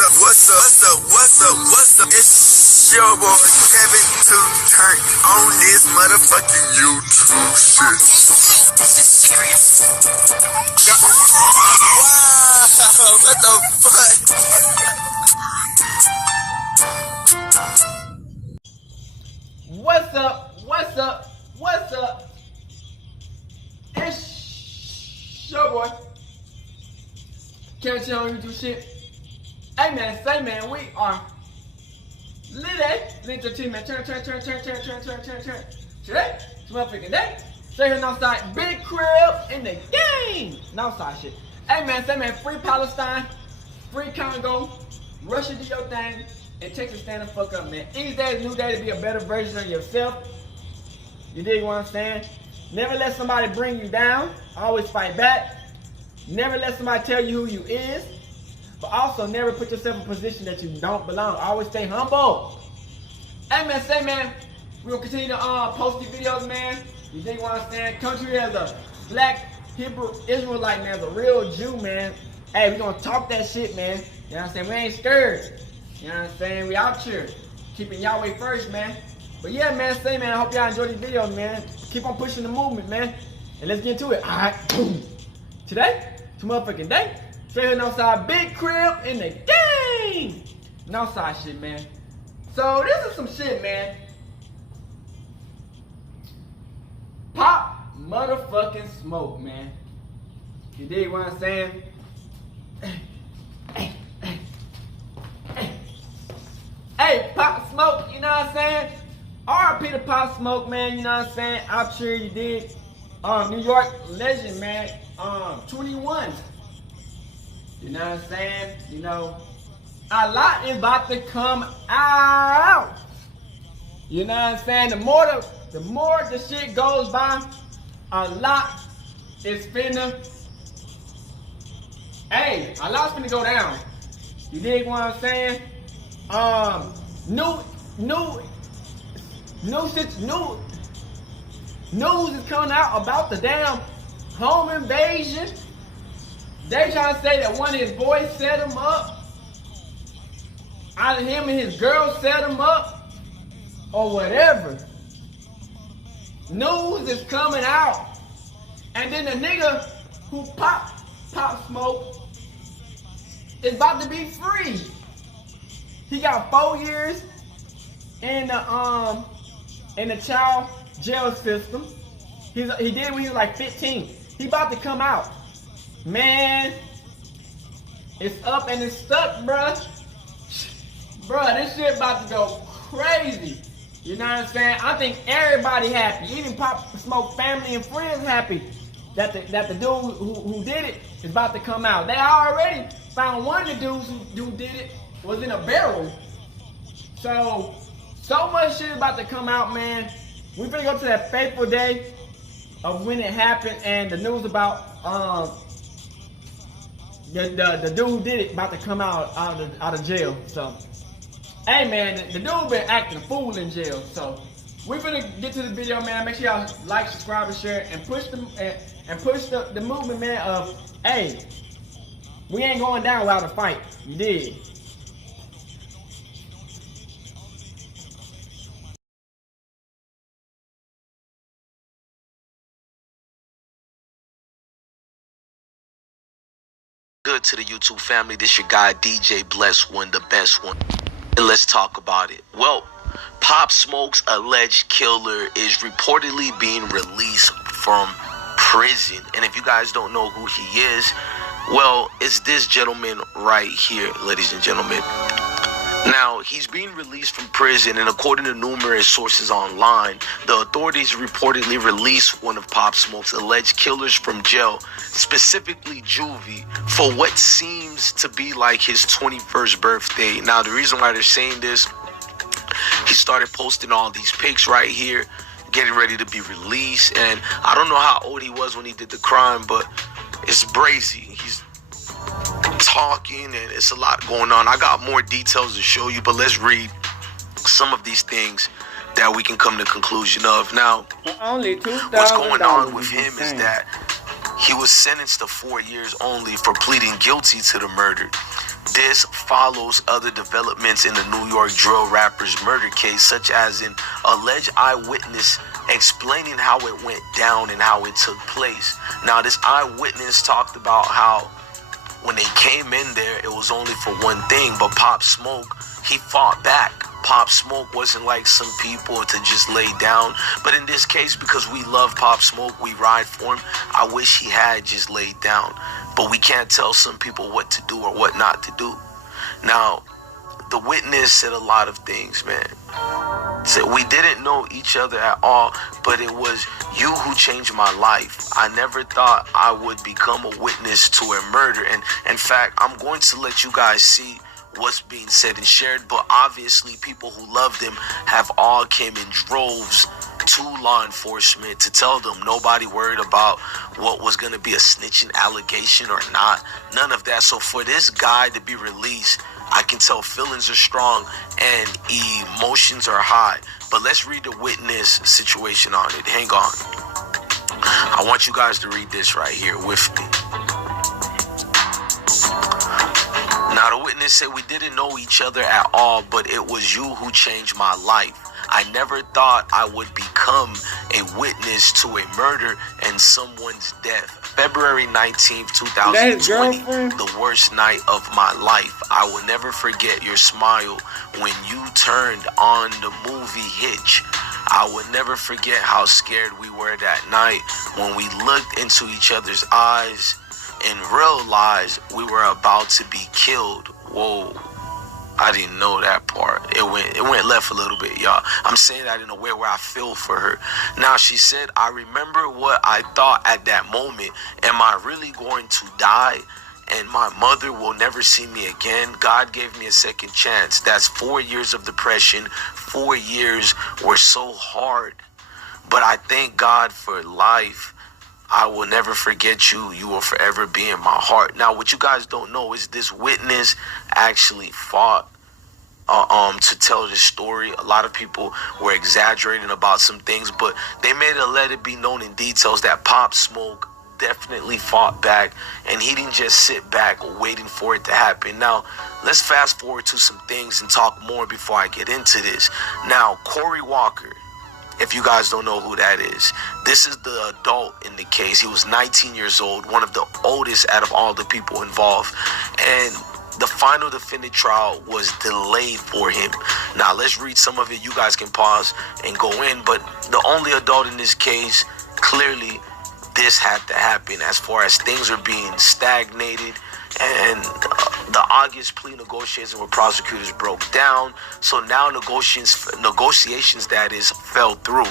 What's up? It's your boy Kevin to turn on this motherfucking YouTube shit. This is serious. Wow, what the fuck? What's up? It's your boy Kevin on YouTube shit. Hey man, say man, we are Ller Entertainment. Turn. Today, it's motherfucking day. Stay here outside, big crib in the game. Outside shit. Hey man, say man, free Palestine, free Congo, Russia do your thing, and Texas stand the fuck up, man. Each day is a new day to be a better version of yourself. You dig what I'm saying? Never let somebody bring you down. Always fight back. Never let somebody tell you who you is. But also never put yourself in a position that you don't belong. Always stay humble. Hey man, say man, we're gonna continue to post these videos, man. You dig what I'm saying? Country as a black Hebrew Israelite, man, as a real Jew, man. Hey, we gonna talk that shit, man. You know what I'm saying? We ain't scared. You know what I'm saying? We out here keeping Yahweh first, man. But yeah, man, say man, I hope y'all enjoy these videos, man. Keep on pushing the movement, man. And let's get into it. Alright, boom. Today, it's a motherfucking day. Straight outside, big crib in the game. Outside shit, man. So this is some shit, man. Pop motherfucking smoke, man. You dig what I'm saying? Hey, Pop Smoke, you know what I'm saying? RP to Pop Smoke, man, you know what I'm saying? Out here, you did. New York legend, man. 21. You know what I'm saying? You know, a lot is about to come out. You know what I'm saying? The more the shit goes by, a lot is finna. Hey, a lot's finna go down. You dig what I'm saying? News is coming out about the damn home invasion. They trying to say that one of his boys set him up. Either him and his girl set him up, or whatever. News is coming out. And then the nigga who Pop Smoke is about to be free. He got 4 years in the child jail system. He did when he was like 15. He about to come out. Man, it's up and it's stuck, bruh. Bruh, this shit about to go crazy. You know what I'm saying? I think everybody happy. Even Pop Smoke family and friends happy that the dude who did it is about to come out. They already found one of the dudes who did it was in a barrel. So much shit about to come out, man. We finna go to that fateful day of when it happened, and the news about the dude who did it about to come out of jail. So, hey man, the dude been acting a fool in jail. So, we're gonna get to the video, man. Make sure y'all like, subscribe, and share, and push the movement, man. Of hey, we ain't going down without a fight. You did. Good to the YouTube family. This your guy DJ Bless One, the best one. And let's talk about it. Well, Pop Smoke's alleged killer is reportedly being released from prison. And if you guys don't know who he is, well, it's this gentleman right here, ladies and gentlemen. Now, he's being released from prison, and according to numerous sources online, the authorities reportedly released one of Pop Smoke's alleged killers from jail, specifically Juvie, for what seems to be like his 21st birthday. Now, the reason why they're saying this, he started posting all these pics right here, getting ready to be released, and I don't know how old he was when he did the crime, but it's brazy. He's talking and it's a lot going on. I got more details to show you, but let's read some of these things that we can come to conclusion of. Now, what's going on with him is that he was sentenced to 4 years only for pleading guilty to the murder. This follows other developments in the New York drill rapper's murder case, such as an alleged eyewitness explaining how it went down and how it took place. Now, this eyewitness talked about how when they came in there, it was only for one thing, but Popsmoke, he fought back. Popsmoke wasn't like some people to just lay down, but in this case, because we love Popsmoke, we ride for him. I wish he had just laid down, but we can't tell some people what to do or what not to do. Now, the witness said a lot of things, man. Said we didn't know each other at all, but it was you who changed my life. I never thought I would become a witness to a murder, and in fact, I'm going to let you guys see what's being said and shared, but obviously people who loved him have all came in droves to law enforcement to tell them. Nobody worried about what was going to be a snitching allegation or not. None of that. So for this guy to be released, I can tell feelings are strong and emotions are high. But let's read the witness situation on it. Hang on. I want you guys to read this right here with me. Now, the witness said, we didn't know each other at all, but it was you who changed my life. I never thought I would become a witness to a murder and someone's death. February 19th, 2020, the worst night of my life. I will never forget your smile when you turned on the movie Hitch. I will never forget how scared we were that night when we looked into each other's eyes and realized we were about to be killed. Whoa. I didn't know that part. It went left a little bit, y'all. I'm saying that in a way where I feel for her. Now, she said, I remember what I thought at that moment. Am I really going to die? And my mother will never see me again. God gave me a second chance. That's 4 years of depression. 4 years were so hard. But I thank God for life. I will never forget you. You will forever be in my heart. Now, what you guys don't know is this witness actually fought to tell this story. A lot of people were exaggerating about some things, but they made it let it be known in details that Popsmoke definitely fought back, and he didn't just sit back waiting for it to happen. Now, let's fast forward to some things and talk more before I get into this. Now, Corey Walker, if you guys don't know who that is, this is the adult in the case. He was 19 years old, one of the oldest out of all the people involved. And the final defendant trial was delayed for him. Now, let's read some of it. You guys can pause and go in. But the only adult in this case, clearly, this had to happen as far as things are being stagnated. And the August plea negotiations with prosecutors broke down. So now negotiations that is fell through.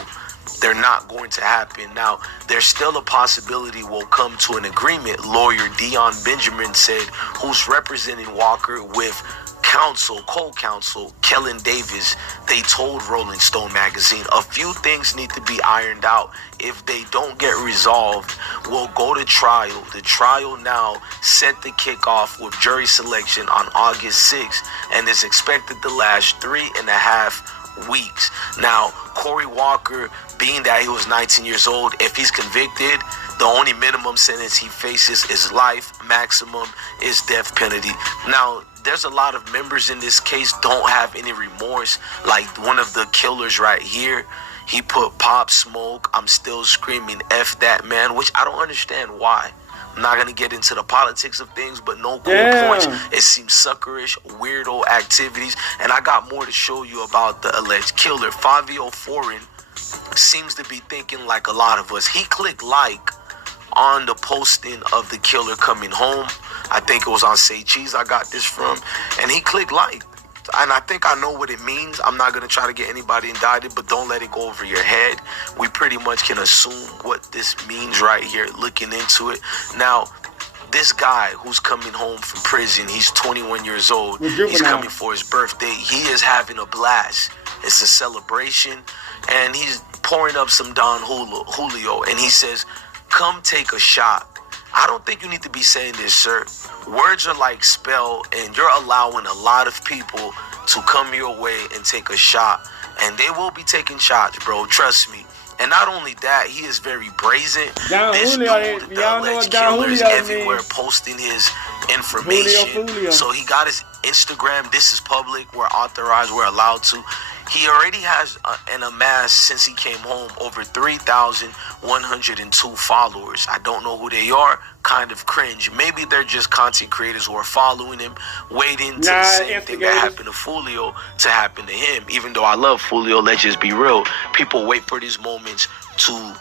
They're not going to happen. Now, there's still a possibility we'll come to an agreement. Lawyer Dion Benjamin said, who's representing Walker with co-counsel Kellen Davis. They told Rolling Stone magazine a few things need to be ironed out. If they don't get resolved, we'll go to trial. The trial now set to kick off with jury selection on August 6th and is expected to last 3.5 weeks. Now, Corey Walker, being that he was 19 years old, if he's convicted, the only minimum sentence he faces is life. Maximum is death penalty. Now, there's a lot of members in this case don't have any remorse. Like one of the killers right here, he put Popsmoke, I'm still screaming F that man, which I don't understand why. I'm not going to get into the politics of things, but no cool points. It seems suckerish, weirdo activities. And I got more to show you about the alleged killer. Fabio Foreign seems to be thinking like a lot of us. He clicked like on the posting of the killer coming home. I think it was on Say Cheese I got this from. And he clicked like. And I think I know what it means. I'm not going to try to get anybody indicted, but don't let it go over your head. We pretty much can assume what this means right here, looking into it. Now, this guy who's coming home from prison, he's 21 years old. He's coming for his birthday. He is having a blast. It's a celebration. And he's pouring up some Don Julio. And he says, come take a shot. I don't think you need to be saying this, sir. Words are like spell, and you're allowing a lot of people to come your way and take a shot. And they will be taking shots, bro. Trust me. And not only that, he is very brazen. This dude, the alleged killer, is everywhere posting his information. Julio. So he got his Instagram. This is public. We're authorized. We're allowed to. He already has an amassed, since he came home, over 3,102 followers. I don't know who they are. Kind of cringe. Maybe they're just content creators who are following him, waiting to the same thing that happened to Fulio to happen to him. Even though I love Fulio, let's just be real. People wait for these moments to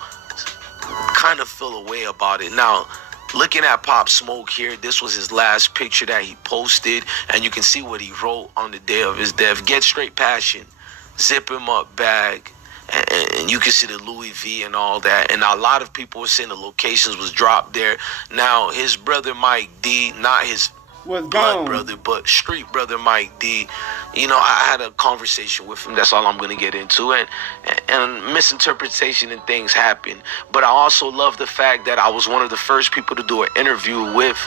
kind of feel a way about it. Now, looking at Popsmoke here, this was his last picture that he posted, and you can see what he wrote on the day of his death. Get straight passion. Zip him up bag, and you can see the Louis V and all that. And a lot of people were saying the locations was dropped there. Now his brother Mike D, not his blood brother, but street brother Mike D, you know, I had a conversation with him. That's all I'm gonna get into. And misinterpretation and things happen. But I also love the fact that I was one of the first people to do an interview with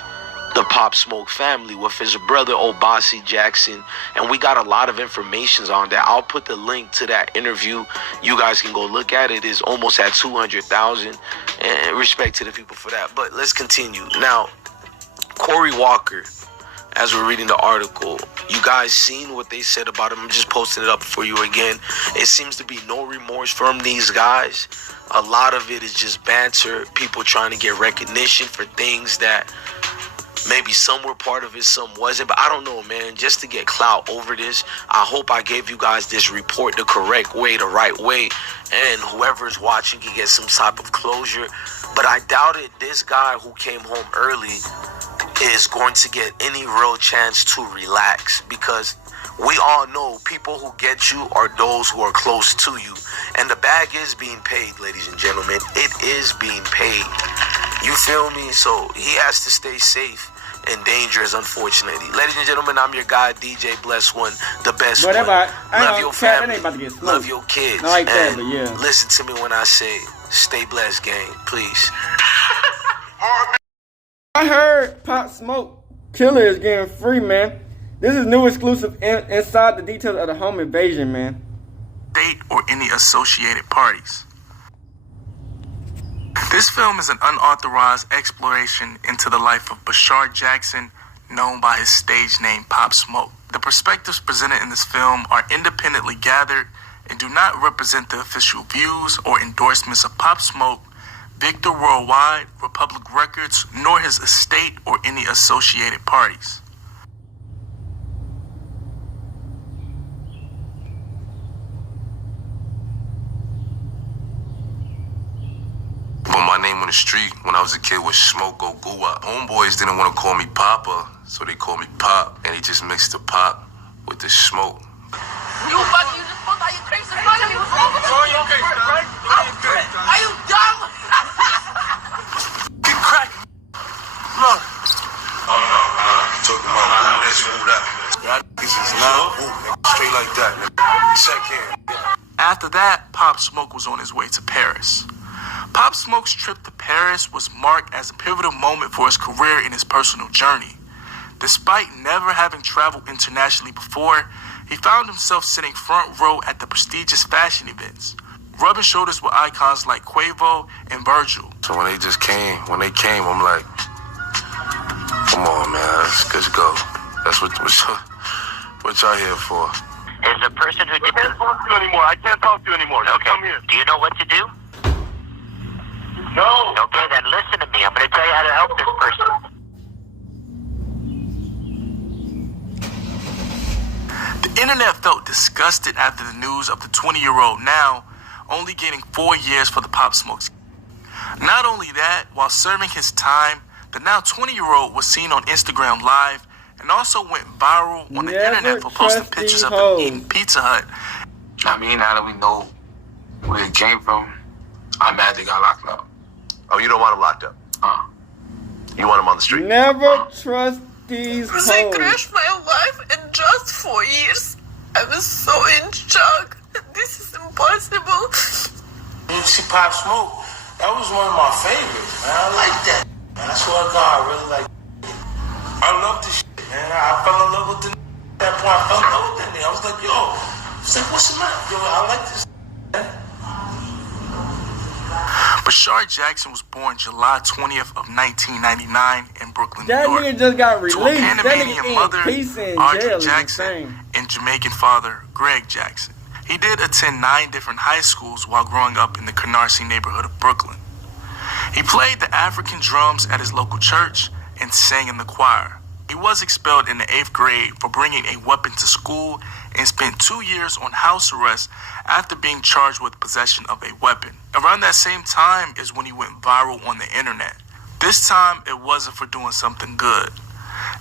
the Popsmoke family, with his brother Obasi Jackson, and we got a lot of information on that. I'll put the link to that interview. You guys can go look at it. It's almost at 200,000, and respect to the people for that. But let's continue. Now, Corey Walker, as we're reading the article, you guys seen what they said about him. I'm just posting it up for you again. It seems to be no remorse from these guys. A lot of it is just banter, people trying to get recognition for things that maybe some were part of it, some wasn't. But I don't know, man. Just to get clout over this, I hope I gave you guys this report the correct way, the right way, and whoever's watching can get some type of closure. But I doubted this guy who came home early is going to get any real chance to relax, because we all know people who get you are those who are close to you. And the bag is being paid, ladies and gentlemen. It is being paid. You feel me? So he has to stay safe and dangerous, unfortunately. Ladies and gentlemen, I'm your guy, DJ Bless One, the best one. Love your family, love your kids, like that, and but yeah. Listen to me when I say, stay blessed, gang, please. I heard Popsmoke Killer is getting free, man. This is new exclusive inside the details of the home invasion, man. State or any associated parties. This film is an unauthorized exploration into the life of Bashar Jackson, known by his stage name Popsmoke. The perspectives presented in this film are independently gathered and do not represent the official views or endorsements of Popsmoke, Victor Worldwide, Republic Records, nor his estate or any associated parties. But my name on the street when I was a kid was Smoke or Gua. Homeboys didn't want to call me Papa, so they called me Pop, and they just mixed the pop with the smoke. You just fucked out your crazy money. You Are you dumb? Keep cracking. Look. Oh no, talking about move this, move that. Y'all niggas is now straight like that, nigga. Check in. After that, Popsmoke was on his way to Paris. Popsmoke's trip to Paris was marked as a pivotal moment for his career and his personal journey. Despite never having traveled internationally before, he found himself sitting front row at the prestigious fashion events, rubbing shoulders with icons like Quavo and Virgil. So when they came, I'm like, come on, man, let's go. That's what y'all here for. Is the person who did I can't talk to you anymore. I can't talk to you anymore. Okay. Come here. Do you know what to do? No. Okay, then listen to me. I'm going to tell you how to help this person. The internet felt disgusted after the news of the 20-year-old now only getting 4 years for the Popsmoke. Not only that, while serving his time, the now 20-year-old was seen on Instagram Live and also went viral on the internet for posting pictures of him eating Pizza Hut. I mean, now that we know where it came from, I'm mad they got locked up. Oh, you don't want him locked up? You want him on the street? Never trust these hoes. They crashed my life in just 4 years. I was so in shock. This is impossible. You see Popsmoke, that was one of my favorites, man. I like that. Man, I swear to God, I really like that. I love this shit, man. I fell in love with the at that point. I fell in love with that nigga. I was like, yo, it's like, what's the matter? Yo, I like this, man. Bashard Jackson was born July 20th of 1999 in Brooklyn, That New York. nigga just got To a released. That Panamanian nigga mother, in peace in Audrey jail is Jackson, insane. and Jamaican father, Greg Jackson. He did attend 9 different high schools while growing up in the Canarsie neighborhood of Brooklyn. He played the African drums at his local church and sang in the choir. He was expelled in the 8th grade for bringing a weapon to school and spent 2 years on house arrest after being charged with possession of a weapon. Around that same time is when he went viral on the internet. This time, it wasn't for doing something good.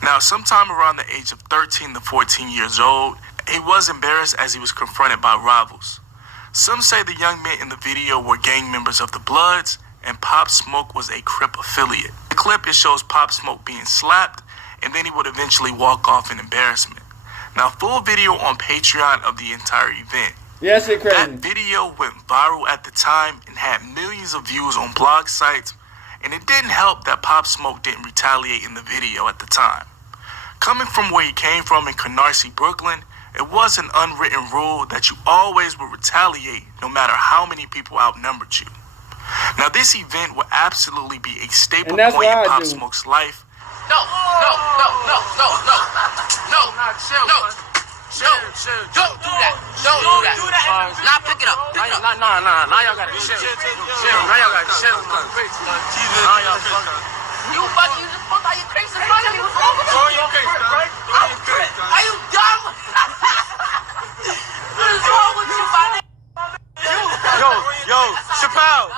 Now, sometime around the age of 13 to 14 years old, he was embarrassed as he was confronted by rivals. Some say the young men in the video were gang members of the Bloods, and Popsmoke was a Crip affiliate. The clip, it shows Popsmoke being slapped, and then he would eventually walk off in embarrassment. Now, full video on Patreon of the entire event. Yeah, that shit crazy. That video went viral at the time and had millions of views on blog sites, and it didn't help that Popsmoke didn't retaliate in the video at the time. Coming from where he came from in Canarsie, Brooklyn, it was an unwritten rule that you always would retaliate no matter how many people outnumbered you. Now, this event will absolutely be a staple And that's point in what I Pop do. Smoke's life. No. Don't do that. Don't do that. Now pick it up. Nah. Now y'all gotta chill. Now y'all gotta chill. Now y'all fucking. You fucking just pulled out your crazy in front of me. What's wrong with you? Throw your case, right? Throw your case. Are you dumb? What is wrong with you, my nigga? Yo, Chappelle.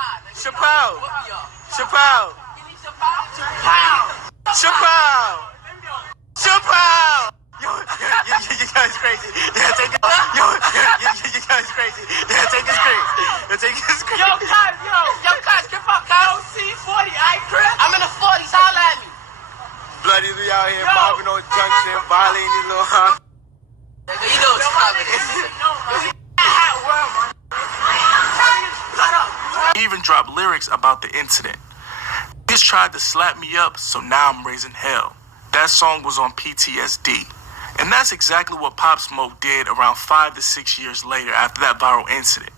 Yo, you guys crazy. Yeah, take it. Yo, you guys crazy. Yeah, take his crib. Yo, guys, get fuck out. C40, I crib. I'm in the 40s. Holla at me. Bloody we out here mobbing on Junction, violating these little house. Nigga, you know what you're coming. He even dropped lyrics about the incident. He just tried to slap me up, so now I'm raising hell. That song was on PTSD. And that's exactly what Popsmoke did around 5 to 6 years later after that viral incident.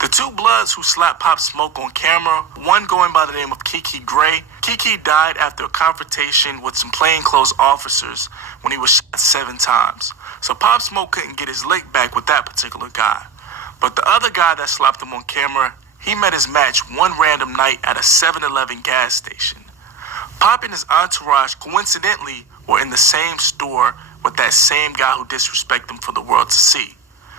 The 2 Bloods who slapped Popsmoke on camera, one going by the name of Kiki Gray. Kiki died after a confrontation with some plainclothes officers when he was shot 7 times. So Popsmoke couldn't get his lick back with that particular guy. But the other guy that slapped him on camera, he met his match one random night at a 7-Eleven gas station. Pop and his entourage coincidentally were in the same store with that same guy who disrespected him for the world to see.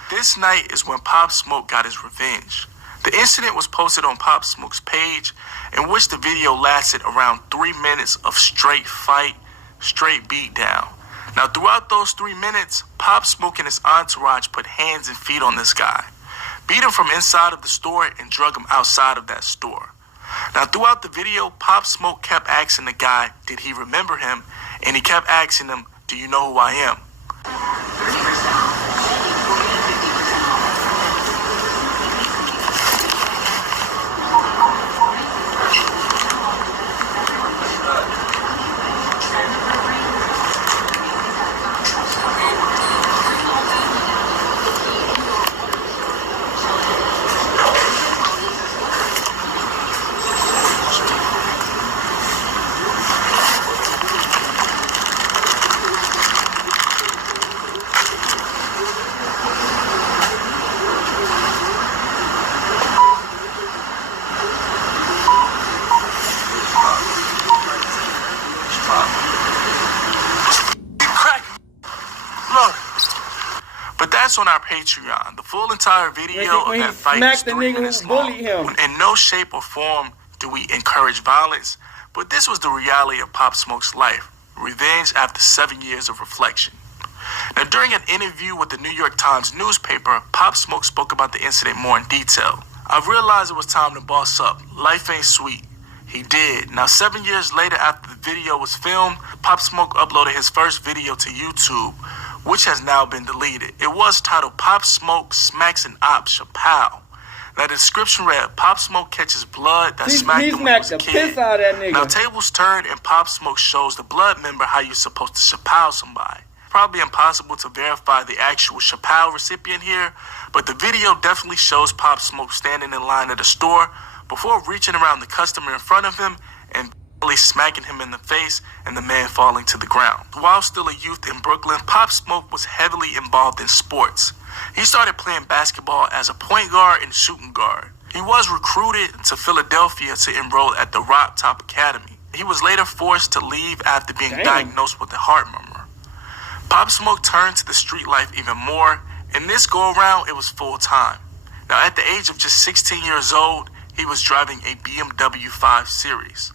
This night is when Pop Smoke got his revenge. The incident was posted on Pop Smoke's page, in which the video lasted around 3 minutes of straight fight, straight beat down. Now, throughout those 3 minutes, Pop Smoke and his entourage put hands and feet on this guy, beat him from inside of the store and drug him outside of that store. Now, throughout the video, Pop Smoke kept asking the guy, did he remember him? And he kept asking him, do you know who I am? But that's on our Patreon. The full entire video of that fight is 3 minutes long. In no shape or form do we encourage violence, but this was the reality of Pop Smoke's life. Revenge after 7 years of reflection. Now, during an interview with the New York Times newspaper, Pop Smoke spoke about the incident more in detail. I realized it was time to boss up. Life ain't sweet. He did. Now, 7 years later after the video was filmed, Pop Smoke uploaded his first video to YouTube, which has now been deleted. It was titled Pop Smoke Smacks an Op Chappelle. Now, the description read, Pop Smoke catches blood that smacked him when he was a kid. Piss out of that nigga. Now, tables turn and Pop Smoke shows the blood member how you're supposed to Chappelle somebody. Probably impossible to verify the actual Chappelle recipient here, but the video definitely shows Pop Smoke standing in line at a store, before reaching around the customer in front of him and smacking him in the face and the man falling to the ground. While still a youth in Brooklyn, Popsmoke was heavily involved in sports. He started playing basketball as a point guard and shooting guard. He was recruited to Philadelphia to enroll at the Rock Top Academy. He was later forced to leave after being diagnosed with a heart murmur. Popsmoke turned to the street life even more, and this go around it was full time. Now at the age of just 16 years old, he was driving a BMW 5 Series.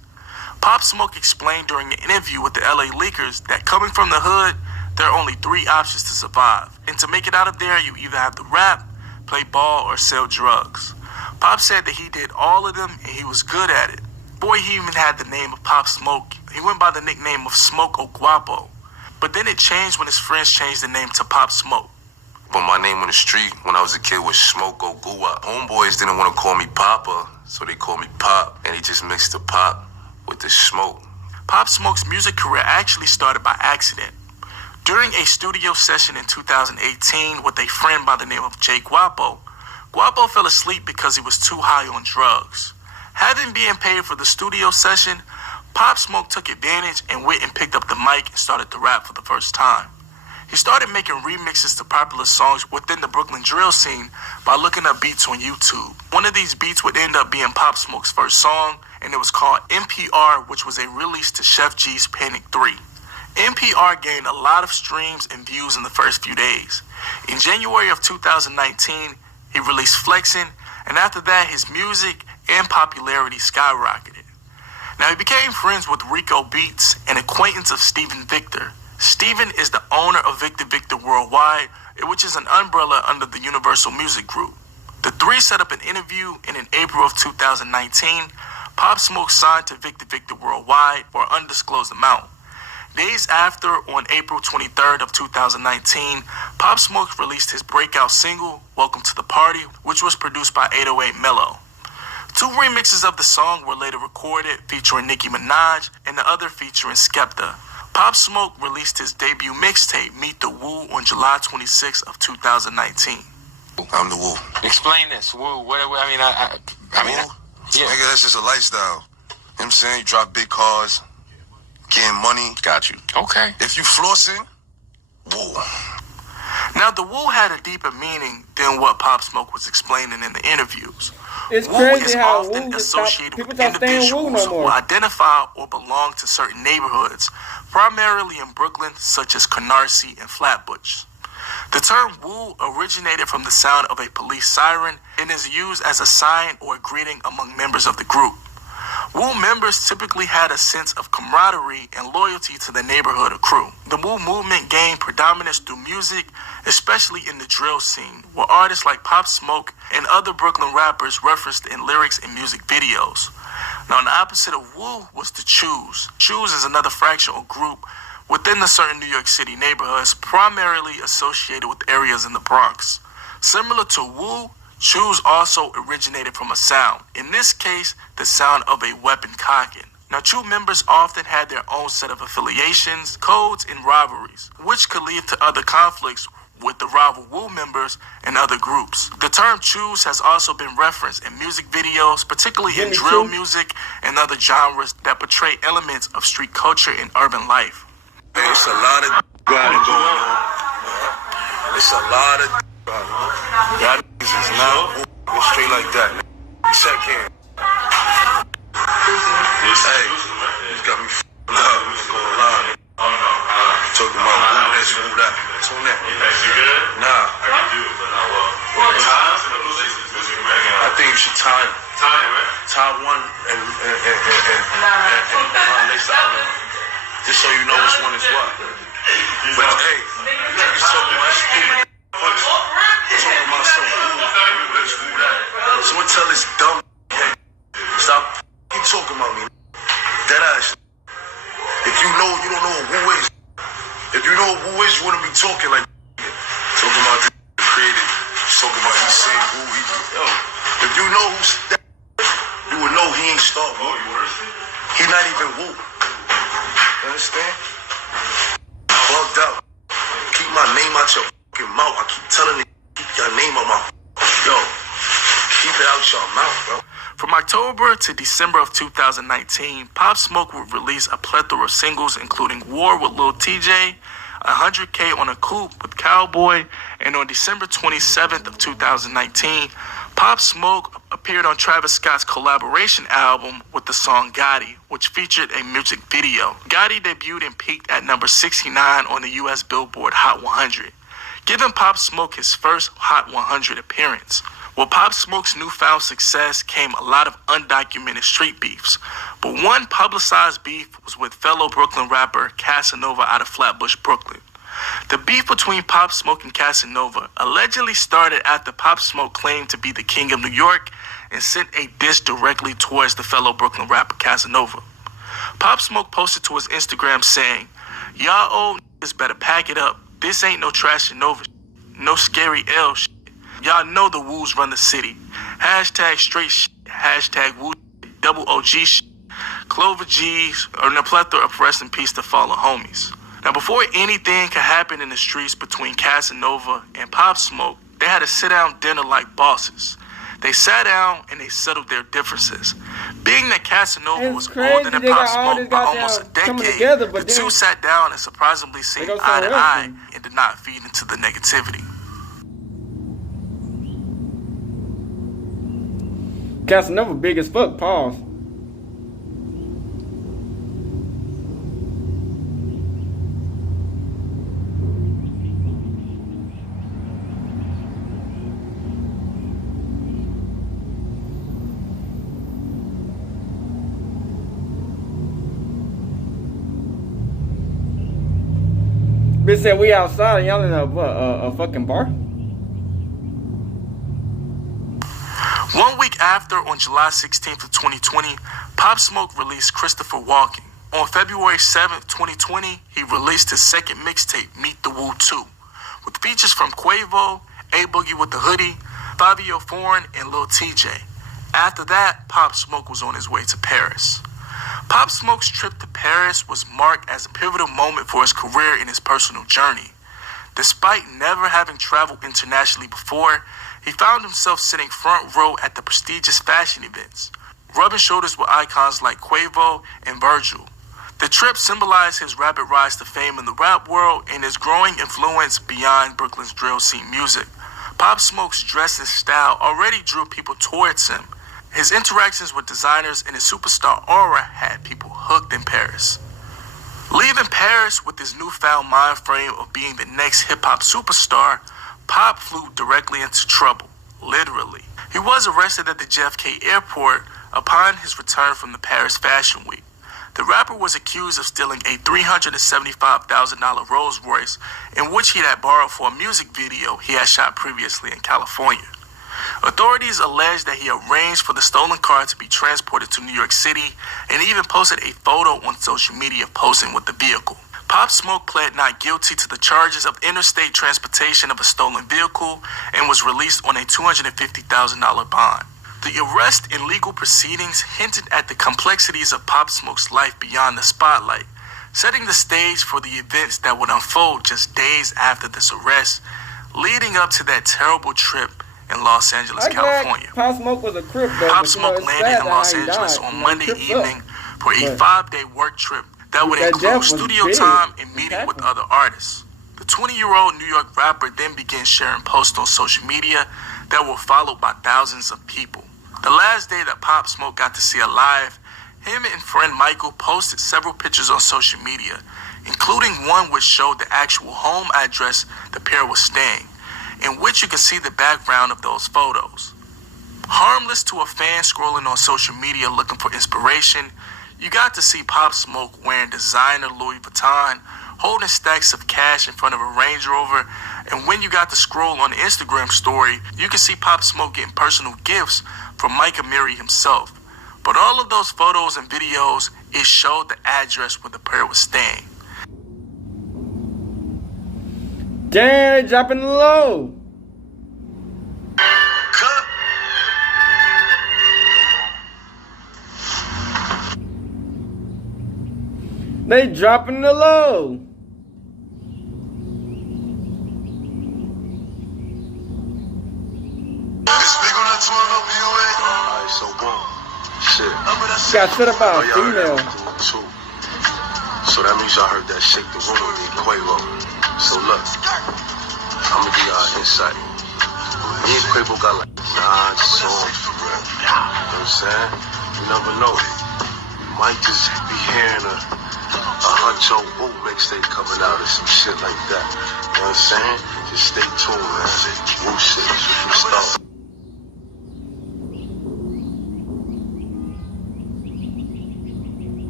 Popsmoke explained during an interview with the LA Leakers that coming from the hood, there are only 3 options to survive. And to make it out of there, you either have to rap, play ball, or sell drugs. Pop said that he did all of them and he was good at it. Boy, he even had the name of Pop Smoke. He went by the nickname of Smoke O Guapo. But then it changed when his friends changed the name to Pop Smoke. But my name on the street when I was a kid was Smoke O Guapo. Homeboys didn't want to call me Papa, so they called me Pop. And he just mixed the pop with the smoke. Pop Smoke's music career actually started by accident. During a studio session in 2018 with a friend by the name of Jay Guapo, Guapo fell asleep because he was too high on drugs. Having been paid for the studio session, Pop Smoke took advantage and went and picked up the mic and started to rap for the first time. He started making remixes to popular songs within the Brooklyn drill scene by looking up beats on YouTube. One of these beats would end up being Pop Smoke's first song, and it was called NPR, which was a release to Chef G's Panic 3. NPR gained a lot of streams and views in the first few days. In January of 2019, he released Flexin', and after that, his music and popularity skyrocketed. Now, he became friends with Rico Beats, an acquaintance of Steven Victor. Steven is the owner of Victor Victor Worldwide, which is an umbrella under the Universal Music Group. The 3 set up an interview, and in April of 2019, Pop Smoke signed to Victor Victor Worldwide for an undisclosed amount. Days after, on April 23rd of 2019, Pop Smoke released his breakout single, Welcome to the Party, which was produced by 808 Mello. 2 remixes of the song were later recorded, featuring Nicki Minaj, and the other featuring Skepta. Pop Smoke released his debut mixtape, Meet the Woo, on July 26th of 2019. I'm the Woo. Explain this, Woo. What I mean, Woo? Yeah. Nigga, that's just a lifestyle. You know what I'm saying? You drive big cars, getting money. Got you. Okay. If you flossing, Woo. Now, the Woo had a deeper meaning than what Pop Smoke was explaining in the interviews. It's Woo crazy is how often Woo associated people with stop saying Woo individuals no who more. identify or belong to certain neighborhoods, primarily in Brooklyn, such as Canarsie and Flatbush. The term Woo originated from the sound of a police siren and is used as a sign or a greeting among members of the group. Woo members typically had a sense of camaraderie and loyalty to the neighborhood or crew. The Woo movement gained predominance through music, especially in the drill scene, where artists like Pop Smoke and other Brooklyn rappers referenced in lyrics and music videos. Now, the opposite of Woo was the Chews. Chews is another fraction or group within the certain New York City neighborhoods, primarily associated with areas in the Bronx. Similar to Woo, Chews also originated from a sound, in this case, the sound of a weapon cocking. Now, Chew members often had their own set of affiliations, codes, and rivalries, which could lead to other conflicts with the rival Woo members and other groups. The term Chews has also been referenced in music videos, particularly in drill music and other genres that portray elements of street culture and urban life. Man, it's a lot of grinding going on. It's a lot of grinding. Y'all niggas is not it's straight like that. Check in. Hey, you got me f***ed up. Going line. Talking about woo this, woo that. What's on that? Nah. I think you should tie it. Tie one and next to the other. Just so you know which one is what. But hey, niggas talking about stupid punch. Talking about some woo this, woo that. Someone tell this dumb head. Stop talking about me. That ass. If you know, you don't know what woo is. If you know what woo is, you wouldn't be talking like talking about this created. Talking about he saying woo. Yo, if you know who's that, you would know he ain't start woo. He not even woo. You understand? Bugged out. Keep my name out your fucking mouth. I keep telling you, keep your name out my yo. Keep it out your mouth, bro. From October October to December of 2019, Pop Smoke would release a plethora of singles, including War with Lil TJ, 100K on a Coupe with Cowboy, and on December 27th of 2019, Pop Smoke appeared on Travis Scott's collaboration album with the song Gotti, which featured a music video. Gotti debuted and peaked at number 69 on the US Billboard Hot 100, giving Pop Smoke his first Hot 100 appearance. With Pop Smoke's newfound success came a lot of undocumented street beefs, but one publicized beef was with fellow Brooklyn rapper Casanova out of Flatbush, Brooklyn. The beef between Pop Smoke and Casanova allegedly started after Pop Smoke claimed to be the king of New York and sent a diss directly towards the fellow Brooklyn rapper Casanova. Pop Smoke posted to his Instagram saying, "Y'all old niggas better pack it up. This ain't no trash and Nova shit. No scary L shit. Y'all know the woos run the city. Hashtag straight shit. Hashtag woo shit. Double OG shit. Clover G's, or a plethora of rest in peace to fallen homies." Now, before anything could happen in the streets between Casanova and Pop Smoke, they had a sit-down dinner like bosses. They sat down and they settled their differences. Being that Casanova was older than Pop Smoke by almost a decade, the two sat down and surprisingly seemed eye to eye and did not feed into the negativity. Casanova big as fuck, pause. Bitch said we outside and y'all in a fucking bar? 1 week after, on July 16th of 2020, Pop Smoke released Christopher Walking. On February 7th, 2020, he released his second mixtape, Meet the Woo 2, with features from Quavo, A Boogie with the Hoodie, Fabio Foreign, and Lil TJ. After that, Pop Smoke was on his way to Paris. Pop Smoke's trip to Paris was marked as a pivotal moment for his career and his personal journey. Despite never having traveled internationally before, he found himself sitting front row at the prestigious fashion events, rubbing shoulders with icons like Quavo and Virgil. The trip symbolized his rapid rise to fame in the rap world and his growing influence beyond Brooklyn's drill scene music. Pop Smoke's dress and style already drew people towards him. His interactions with designers and his superstar aura had people hooked in Paris. Leaving Paris with his newfound mind frame of being the next hip-hop superstar, Pop flew directly into trouble, literally. He was arrested at the JFK airport upon his return from the Paris Fashion Week. The rapper was accused of stealing a $375,000 Rolls Royce, in which he had borrowed for a music video he had shot previously in California. Authorities alleged that he arranged for the stolen car to be transported to New York City and even posted a photo on social media posing with the vehicle. Pop Smoke pled not guilty to the charges of interstate transportation of a stolen vehicle and was released on a $250,000 bond. The arrest and legal proceedings hinted at the complexities of Pop Smoke's life beyond the spotlight, setting the stage for the events that would unfold just days after this arrest, leading up to that terrible trip in Los Angeles, California. Pop Smoke was a crip, though, Pop Smoke landed in Los Angeles on Monday evening for a 5-day work trip that would include studio time and meeting with other artists. The 20-year-old New York rapper then began sharing posts on social media that were followed by thousands of people. The last day that Pop Smoke got to see alive, him and friend Michael posted several pictures on social media, including one which showed the actual home address the pair was staying, in which you can see the background of those photos. Harmless to a fan scrolling on social media looking for inspiration, you got to see Pop Smoke wearing designer Louis Vuitton, holding stacks of cash in front of a Range Rover, and when you got to scroll on the Instagram story, you can see Pop Smoke getting personal gifts from Mike Amiri himself. But all of those photos and videos, it showed the address where the pair was staying. Damn, dropping low. They dropping the low. It's big on that 12 up, you. Alright, so boom. got set up by a Oh, y'all heard female. that cool too. So that means y'all heard that shake the room with me and Quavo. So look, I'm gonna give y'all an insight. Me and Quavo got like 9 songs for real. You know what I'm saying? You never know. You might just be hearing a Huncho Woo mixtape coming out or some shit like that. You know what I'm saying? Just stay tuned, man. Woo shit, from the start.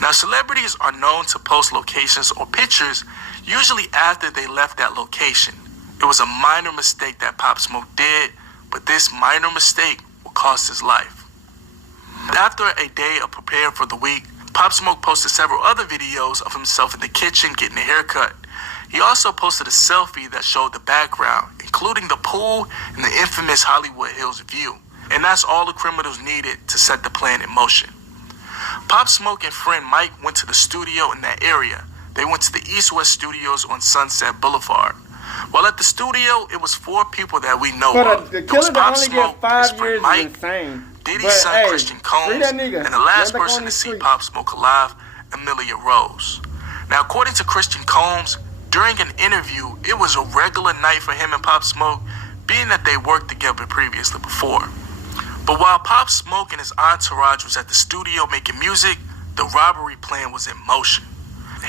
Now, celebrities are known to post locations or pictures usually after they left that location. It was a minor mistake that Pop Smoke did, but this minor mistake will cost his life. After a day of preparing for the week, Pop Smoke posted several other videos of himself in the kitchen getting a haircut. He also posted a selfie that showed the background, including the pool and the infamous Hollywood Hills view. And that's all the criminals needed to set the plan in motion. Pop Smoke and friend Mike went to the studio in that area. They went to the East West Studios on Sunset Boulevard. While at the studio, it was 4 people that we know of. The It was killer Pop that only Smoke, get 5 his friend years Mike, is insane. Diddy's But, son hey, Christian free Combs, that nigga. and the last Let him back person on to the see street. Pop Smoke alive, Amelia Rose. Now, according to Christian Combs, during an interview, it was a regular night for him and Pop Smoke, being that they worked together previously before. But while Pop Smoke and his entourage was at the studio making music, the robbery plan was in motion.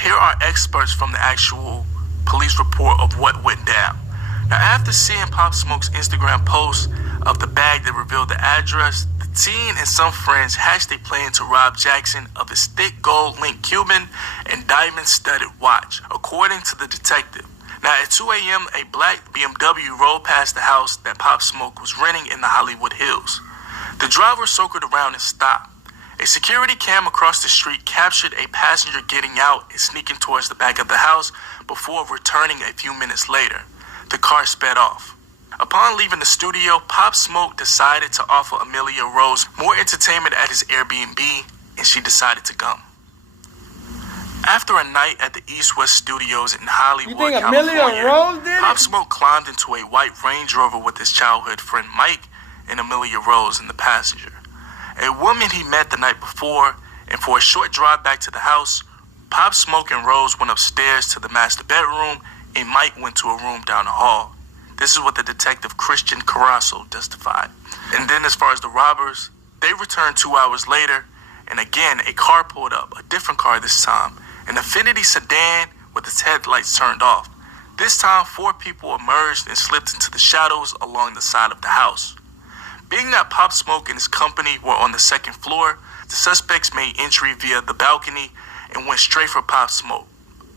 Here are experts from the actual police report of what went down. Now, after seeing Pop Smoke's Instagram post of the bag that revealed the address, the teen and some friends hatched a plan to rob Jackson of his thick gold link Cuban and diamond-studded watch, according to the detective. Now, at 2 a.m., a black BMW rolled past the house that Pop Smoke was renting in the Hollywood Hills. The driver circled around and stopped. A security cam across the street captured a passenger getting out and sneaking towards the back of the house before returning a few minutes later. The car sped off. Upon leaving the studio, Pop Smoke decided to offer Amelia Rose more entertainment at his Airbnb, and she decided to come. After a night at the East West Studios in Hollywood, You think Amelia California, Rose did it? Pop Smoke climbed into a white Range Rover with his childhood friend Mike and Amelia Rose in the passenger. A woman he met the night before, and for a short drive back to the house, Pop Smoke and Rose went upstairs to the master bedroom, and Mike went to a room down the hall. This is what the detective Christian Carasso testified. And then as far as the robbers, they returned 2 hours later, and again a car pulled up, a different car this time, an Infiniti sedan with its headlights turned off. This time 4 people emerged and slipped into the shadows along the side of the house. Being that Pop Smoke and his company were on the 2nd floor, the suspects made entry via the balcony and went straight for Pop Smoke.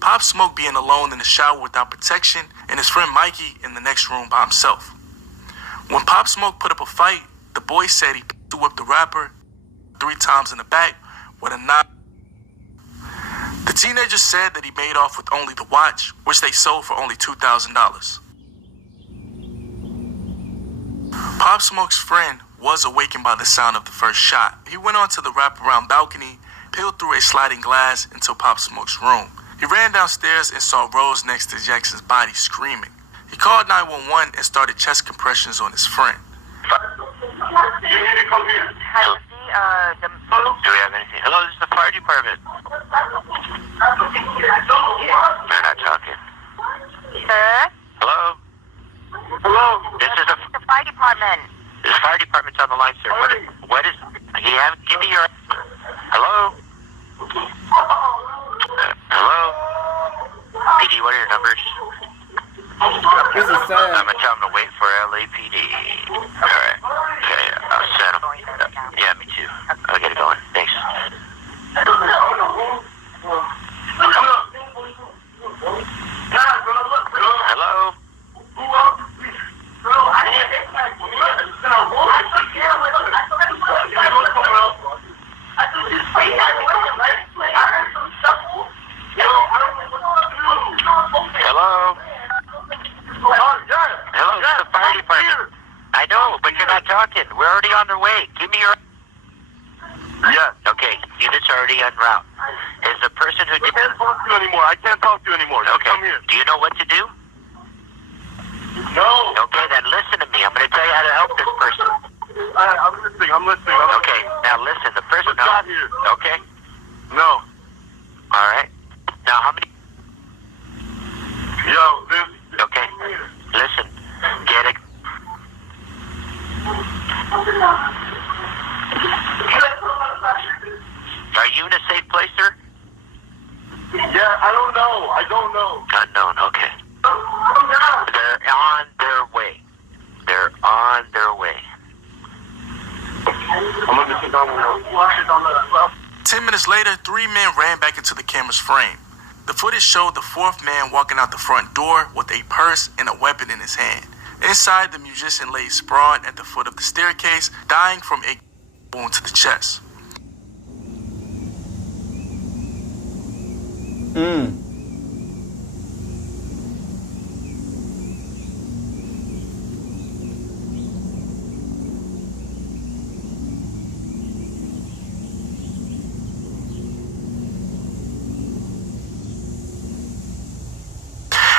Pop Smoke being alone in the shower without protection, and his friend Mikey in the next room by himself. When Pop Smoke put up a fight, the boy said he whipped the rapper 3 times in the back with a knife. The teenager said that he made off with only the watch, which they sold for only $2,000. Pop Smoke's friend was awakened by the sound of the first shot. He went onto the wraparound balcony, peeled through a sliding glass into Pop Smoke's room. He ran downstairs and saw Rose next to Jackson's body screaming. He called 911 and started chest compressions on his friend. Do we have anything? Hello, this is the fire department. They're not talking. Sir? Hello? Hello? This is The fire department. the fire department's on the line, sir. What is, give me your, hello? Hello? PD, what are your numbers? This is sad. I'm gonna tell them to wait for LAPD. Alright. Okay, I'll send them. Yeah, me too. I'll get it going. Thanks. Hello? Hello? Hello, this is the fire department. I know, but you're not talking. We're already on their way. Give me your... Yes. Okay, unit's already en route. Is the person who did... I can't talk to you anymore. I can't talk to you anymore. Just Okay, come here. do you know what to do? No. Okay, then listen to me. I'm going to tell you how to help this person. I'm listening. Okay, now listen. The first Just got here. Okay. No. All right. Now, how many? Yo, this. Okay. Listen. Get it. Are you in a safe place, sir? Yeah, I don't know. Unknown. Okay. They're on their way. I'm looking at the 10 minutes later, 3 men ran back into the camera's frame. The footage showed the 4th man walking out the front door with a purse and a weapon in his hand. Inside, the musician lay sprawled at the foot of the staircase, dying from a wound to the chest.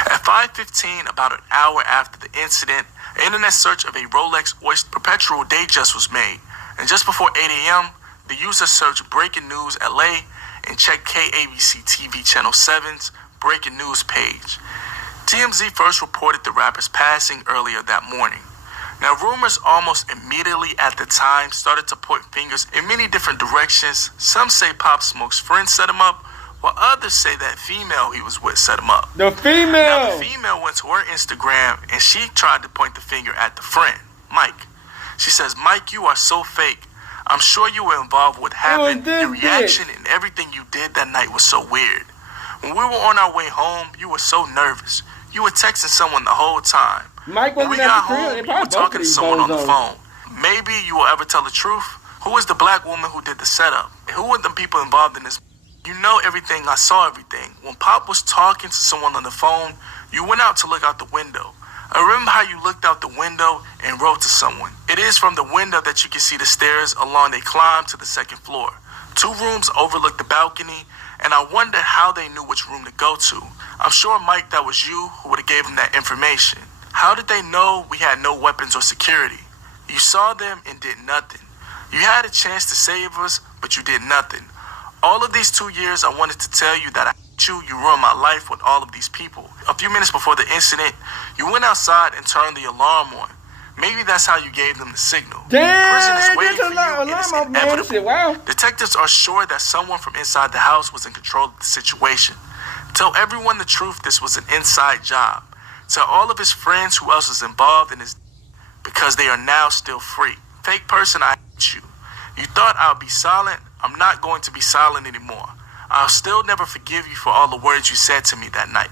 At 5:15, about an hour after the incident, an internet search of a Rolex Oyster Perpetual Datejust was made, and just before 8 a.m., the user searched breaking news Allege and checked KABC TV Channel 7's breaking news page. TMZ first reported the rapper's passing earlier that morning. Now, rumors almost immediately at the time started to point fingers in many different directions. Some say Popsmoke's friend set him up, while others say that female he was with set him up. The female! Now, the female went to her Instagram and she tried to point the finger at the friend, Mike. She says, "Mike, you are so fake. I'm sure you were involved with what happened. Your reaction and everything you did that night was so weird. When we were on our way home, you were so nervous. You were texting someone the whole time. Mike When we wasn't got at the home, crib. you were talking to someone on the phone. Maybe you will ever tell the truth. Who is the black woman who did the setup? Who were the people involved in this? You know everything. I saw everything. When Pop was talking to someone on the phone, you went out to look out the window. I remember how you looked out the window and wrote to someone. It is from the window that you can see the stairs along they climbed to the 2nd floor. 2 rooms overlook the balcony, and I wonder how they knew which room to go to. I'm sure, Mike, that was you who would have gave them that information. How did they know we had no weapons or security? You saw them and did nothing. You had a chance to save us, but you did nothing. All of these 2 years, I wanted to tell you that I hate you. You ruined my life with all of these people. A few minutes before the incident, you went outside and turned the alarm on. Maybe that's how you gave them the signal. Prison is waiting for you, and it's inevitable. Wow. Detectives are sure that someone from inside the house was in control of the situation. Tell everyone the truth. This was an inside job. Tell all of his friends who else is involved in his, because they are now still free. Fake person, I hate you. You thought I would be silent. I'm not going to be silent anymore. I'll still never forgive you for all the words you said to me that night.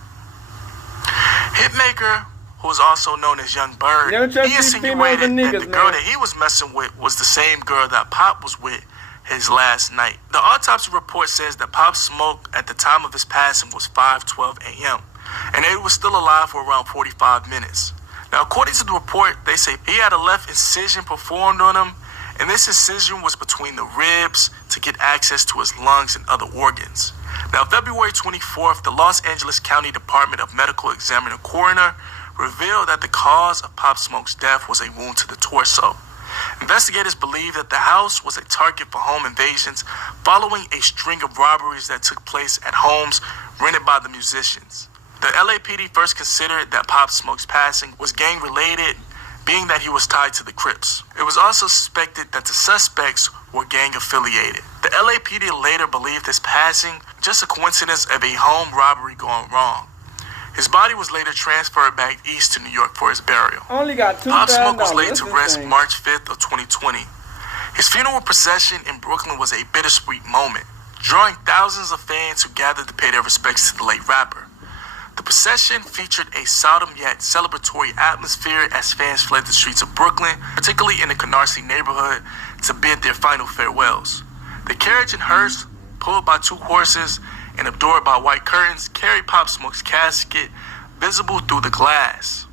Hitmaker, who is also known as Young Bird, he insinuated that the girl that he was messing with was the same girl that Pop was with his last night. The autopsy report says that Popsmoke at the time of his passing was 5:12 a.m. and he was still alive for around 45 minutes. Now, according to the report, they say he had a left incision performed on him, and this incision was between the ribs to get access to his lungs and other organs. Now, February 24th, the Los Angeles County Department of Medical Examiner Coroner revealed that the cause of Popsmoke's death was a wound to the torso. Investigators believe that the house was a target for home invasions following a string of robberies that took place at homes rented by the musicians. The LAPD first considered that Popsmoke's passing was gang-related, being that he was tied to the Crips. It was also suspected that the suspects were gang-affiliated. The LAPD later believed his passing just a coincidence of a home robbery gone wrong. His body was later transferred back east to New York for his burial. Only got Popsmoke was laid to $2,000. rest March 5th of 2020. His funeral procession in Brooklyn was a bittersweet moment, drawing thousands of fans who gathered to pay their respects to the late rapper. The procession featured a solemn yet celebratory atmosphere as fans fled the streets of Brooklyn, particularly in the Canarsie neighborhood, to bid their final farewells. The carriage and hearse, pulled by 2 horses and adored by white curtains, carried Popsmoke's casket visible through the glass.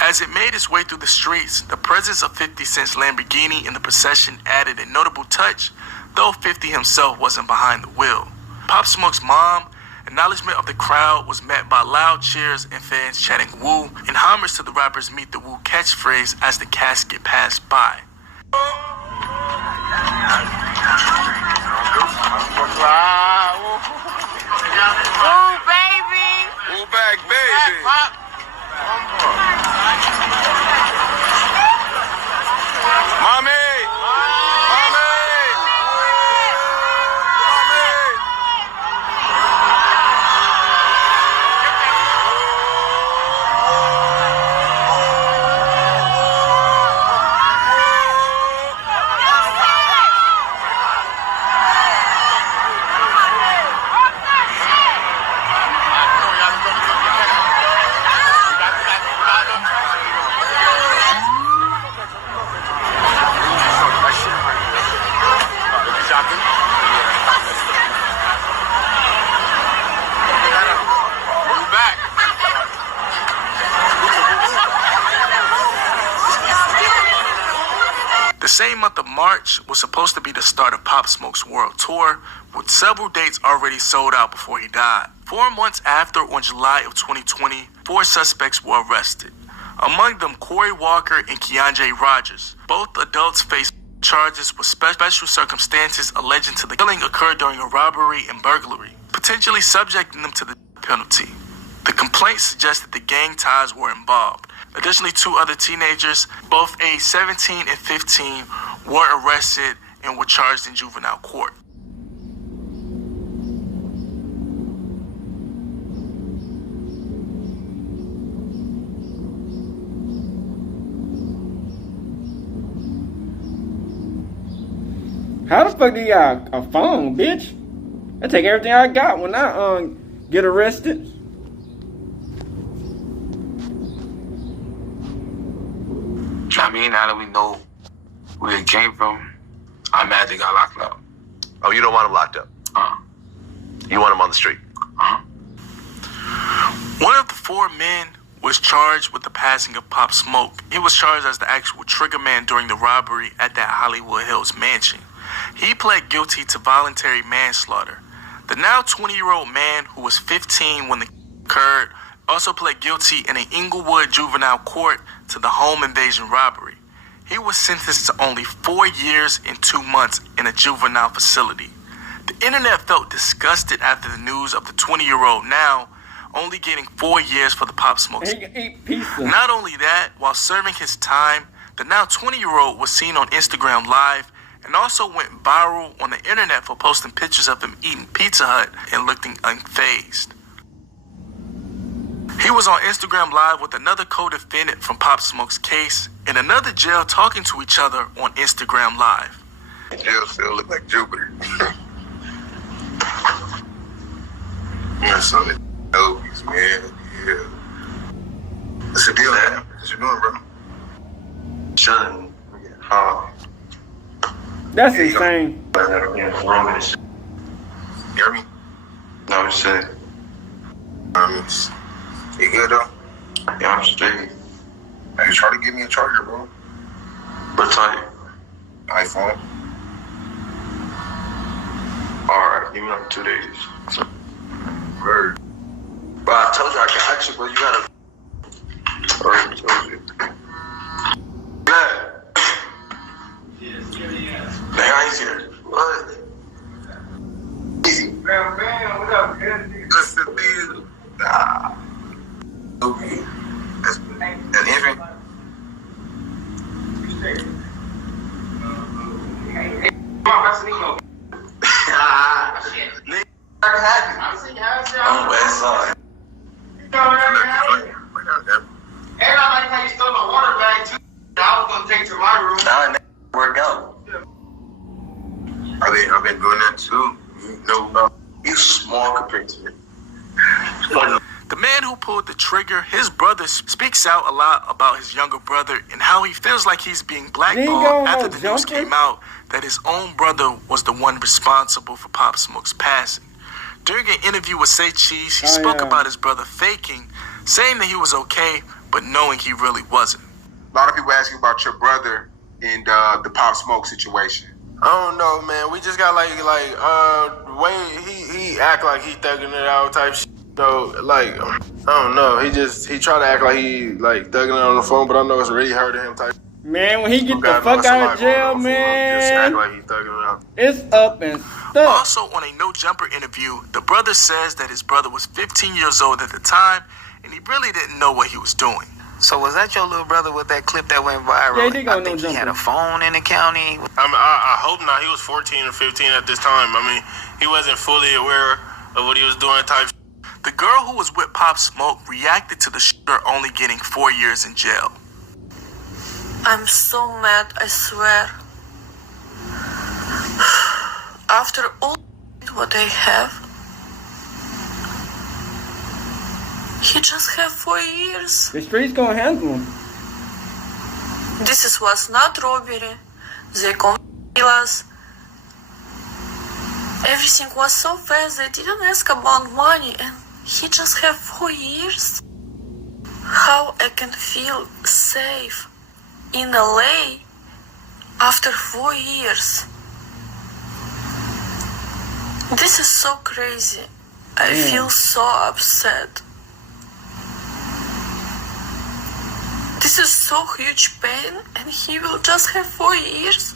As it made its way through the streets, the presence of 50 Cent's Lamborghini in the procession added a notable touch, though 50 himself wasn't behind the wheel. Popsmoke's mom, acknowledgement of the crowd, was met by loud cheers and fans chanting "woo" and homage to the rapper's "Meet the Woo" catchphrase as the casket passed by. Ooh, baby. Move back, baby. Mommy. The same month of March was supposed to be the start of Pop Smoke's world tour, with several dates already sold out before he died. 4 months after, on July of 2020, 4 suspects were arrested. Among them, Corey Walker and Keandre Rogers. Both adults faced charges with special circumstances alleging to the killing occurred during a robbery and burglary, potentially subjecting them to the penalty. The complaint suggested the gang ties were involved. Additionally, 2 other teenagers, both aged 17 and 15, were arrested and were charged in juvenile court. How the fuck do you got a phone, bitch? I take everything I got when I get arrested. I mean, now that we know where it came from, I'm mad they got locked up. Oh, you don't want him locked up? You want him on the street? One of the 4 men was charged with the passing of Pop Smoke. He was charged as the actual trigger man during the robbery at that Hollywood Hills mansion. He pled guilty to voluntary manslaughter. The now 20-year-old man, who was 15 when the occurred, also pled guilty in an Inglewood juvenile court to the home invasion robbery. He was sentenced to only 4 years and 2 months in a juvenile facility. The internet felt disgusted after the news of the 20-year-old now only getting 4 years for the Pop Smoke. Not only that, while serving his time, the now 20-year-old was seen on Instagram Live and also went viral on the internet for posting pictures of him eating Pizza Hut and looking unfazed. He was on Instagram Live with another co-defendant from Pop Smoke's case in another jail talking to each other on Instagram Live. Jail cell look like Jupiter. Yeah, son of Obies, man. Yeah. What's the deal, man? What you doing, bro? Chilling. That's insane. You hear me? No, I'm saying. You good, though? Yeah, I'm straight. Hey, try to give me a charger, bro. What type? iPhone. Alright, give me like 2 days. Word. Bro, I told you I got you, but you gotta. Alright, I told you. Yeah. Man, I ain't here. What? Man, what up, man? That's the deal. Nah. Okay. That's infant. I'm West Side. And I like how you stole my water bag too. I was gonna take it to my room. Nah, it worked out. I've been doing that too. No, You small compared to me. The man who pulled the trigger, his brother, speaks out a lot about his younger brother and how he feels like he's being blackballed after the news came out that his own brother was the one responsible for Pop Smoke's passing. During an interview with Say Cheese, he spoke about his brother faking, saying that he was okay, but knowing he really wasn't. A lot of people ask you about your brother and the Pop Smoke situation. I don't know, man. We just got the way he act like he thugging it out type shit. So I don't know. He tried to act like he thugging it on the phone, but I know it's really hurting him type. Man, when he get the God fuck knows out of somebody going jail, off on him, just act man, like he thugging it out. it's up and stuck. Also, on a No Jumper interview, the brother says that his brother was 15 years old at the time, and he really didn't know what he was doing. So was that your little brother with that clip that went viral? Yeah, he did go I think No he had Jumper. a phone in the county. I hope not. He was 14 or 15 at this time. I mean, he wasn't fully aware of what he was doing type. The girl who was with Pop Smoke reacted to the shooter only getting 4 years in jail. I'm so mad, I swear. After all what I have, he just have 4 years. The streets gonna handle him. This was not robbery. They kill us. Everything was so fast. They didn't ask about money, and he just have 4 years. How I can feel safe in LA after 4 years? This is so crazy. I feel so upset. This is so huge pain, and he will just have 4 years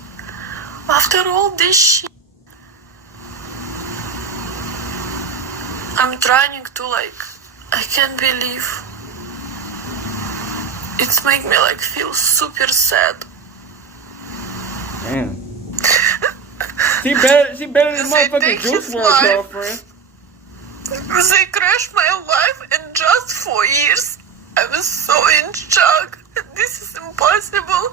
after all this shit. I'm trying to I can't believe. It's make me feel super sad. Damn. She better than motherfucking Juice WRLD girlfriend. They crashed my life in just 4 years. I was so in shock. This is impossible.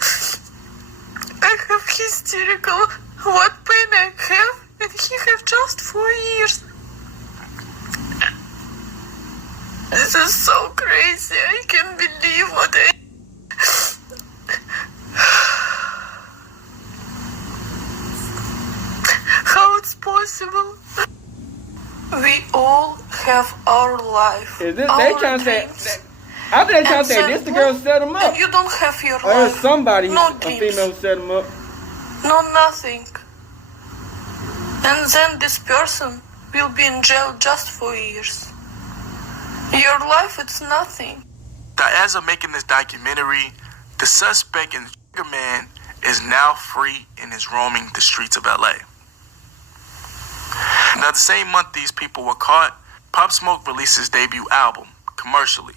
I have hysterical. What pain I have, and he have just 4 years. This is so crazy. I can't believe what I. How it's possible? We all have our life. Is this, our they trying to dreams. say? I think they trying to say this the girl set him up. And you don't have your Or there's life. somebody, No a dreams. female who set him up. No, nothing. And then this person will be in jail just 4 years. Your life, it's nothing. As of making this documentary, the suspect and the man is now free and is roaming the streets of LA. Now, the same month these people were caught, Pop Smoke released his debut album, commercially.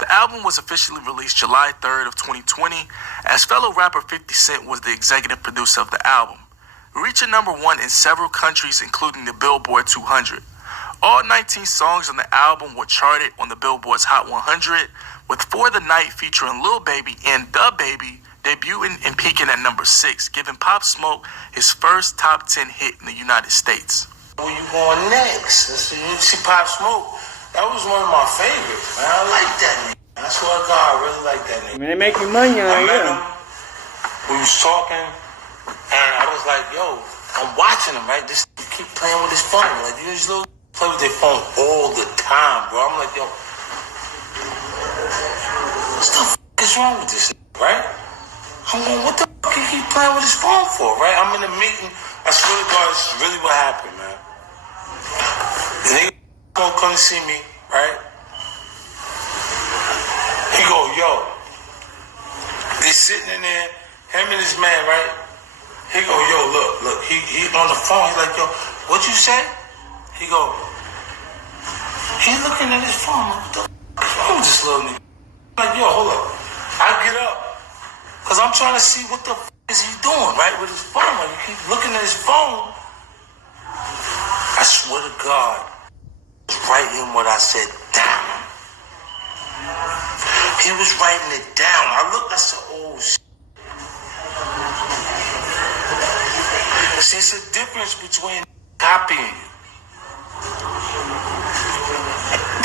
The album was officially released July 3rd of 2020, as fellow rapper 50 Cent was the executive producer of the album, reaching #1 in several countries, including the Billboard 200. All 19 songs on the album were charted on the Billboard's Hot 100, with For the Night featuring Lil Baby and Da Baby debuting and peaking at #6, giving Pop Smoke his first top 10 hit in the United States. Where you going next? You see Pop Smoke. That was one of my favorites, man. I like that nigga. I swear to God, I really like that nigga. Man, they making money on I met yeah. him. We was talking, and I was like, yo, I'm watching him, right? This nigga keep playing with his phone. You just little play with their phone all the time, bro. I'm like, yo, what the fuck is wrong with this nigga, right? I'm going, what the fuck he keep playing with his phone for, right? I'm in a meeting. I swear to God, this is really what happened, man. The nigga gonna come see me, right? He go, yo, they sitting in there, him and his man, right? He go, yo, look, he on the phone. He like, yo, what you say? He go, he looking at his phone. What the fuck is wrong with this little nigga? I'm like, yo, hold up. I get up, cause I'm trying to see what the fuck is he doing, right, with his phone. Like, he keep looking at his phone. I swear to God, he was writing what I said down. He was writing it down. I looked, I said, oh, shit. See, it's a difference between copying.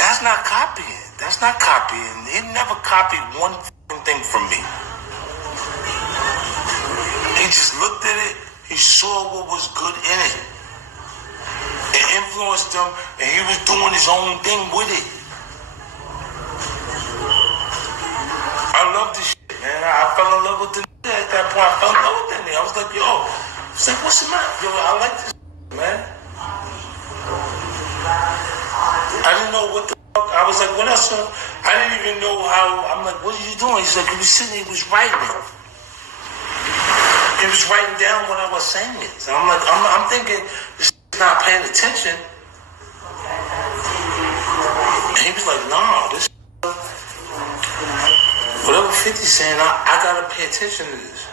That's not copying. That's not copying. He never copied one thing from me. He just looked at it. He saw what was good in it. It influenced him, and he was doing his own thing with it. I love this shit, man. I fell in love with the nigga at that point. I fell in love with that nigga. I was like, yo, what's the matter? Yo, I like this shit, man. I didn't know what the fuck. I was like, when I saw him, I didn't even know how. I'm like, what are you doing? He's like, he was sitting there, he was writing. He was writing down what I was saying. So I'm like, I'm thinking, this is not paying attention. And he was like, nah, this whatever 50's saying, I gotta pay attention to this.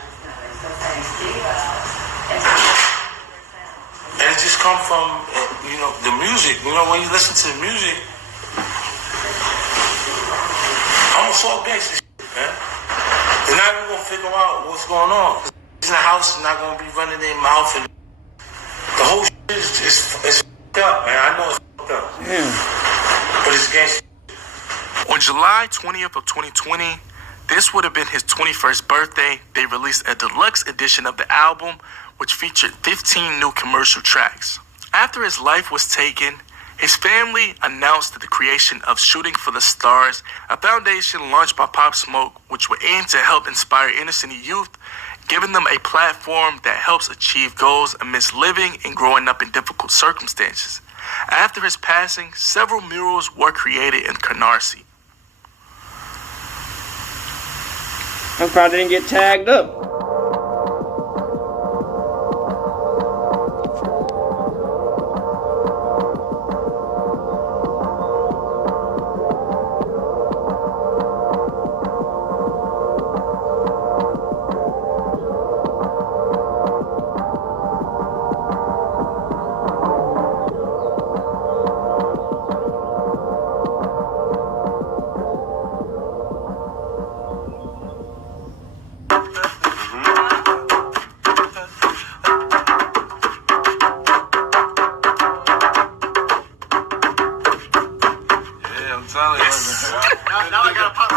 And it just come from, the music. When you listen to the music, I'm gonna fall against this shit, man. They're not even gonna figure out what's going on. He's in the house, and not gonna be running their mouth, and the whole shit is fucked up, man. I know it's fucked up. But it's gangsta. On July 20th of 2020, this would have been his 21st birthday. They released a deluxe edition of the album, which featured 15 new commercial tracks. After his life was taken, his family announced the creation of Shooting for the Stars, a foundation launched by Popsmoke, which would aim to help inspire inner city youth, giving them a platform that helps achieve goals amidst living and growing up in difficult circumstances. After his passing, several murals were created in Canarsie. I'm surprised they didn't get tagged up. Now I got a pop.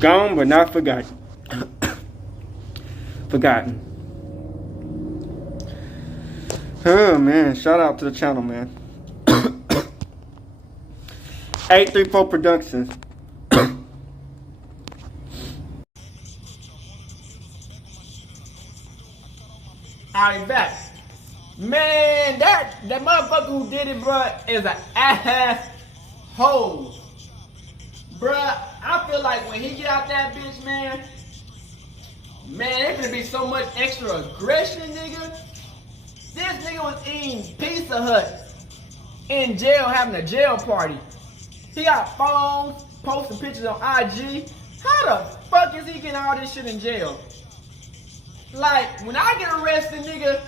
Gone but not forgotten. Forgotten. Oh man, shout out to the channel, man. 834 Productions. Alright, back. Man, that motherfucker who did it, bruh, is an ass hole. Bruh, I feel like when he get out that bitch, man, there's gonna be so much extra aggression, nigga. This nigga was eating Pizza Hut in jail, having a jail party. He got phones, posting pictures on IG. How the fuck is he getting all this shit in jail? Like, when I get arrested, nigga,